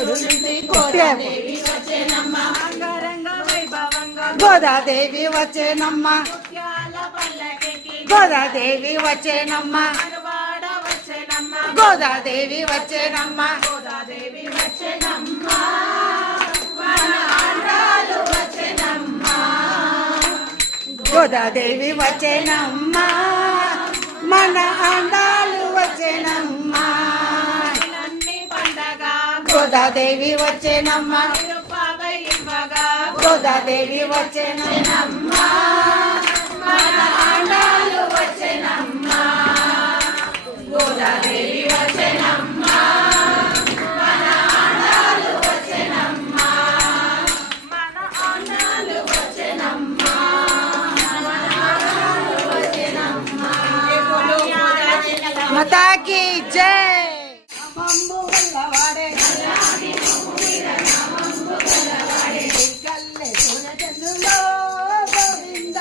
గోదాదేవి వచ్చేనమ్మ గోదాదేవి వచ్చేనమ్మ గోదాదేవి వచ్చేనమ్మ గోదాదేవి వచ్చేనమ్మ గోదాదేవి వచ్చేనమ్మ మన అందాలు వచ్చేనమ్మ గోదాదేవి వచ్చేనమ్మ గోదాదేవి వచ్చేనమ్మ మన అందాలు వచ్చేనమ్మ గోదాదేవి వచ్చేనమ్మ మన అందాలు వచ్చేనమ్మ మన అందాలు వచ్చేనమ్మ माता की जय। గోవింద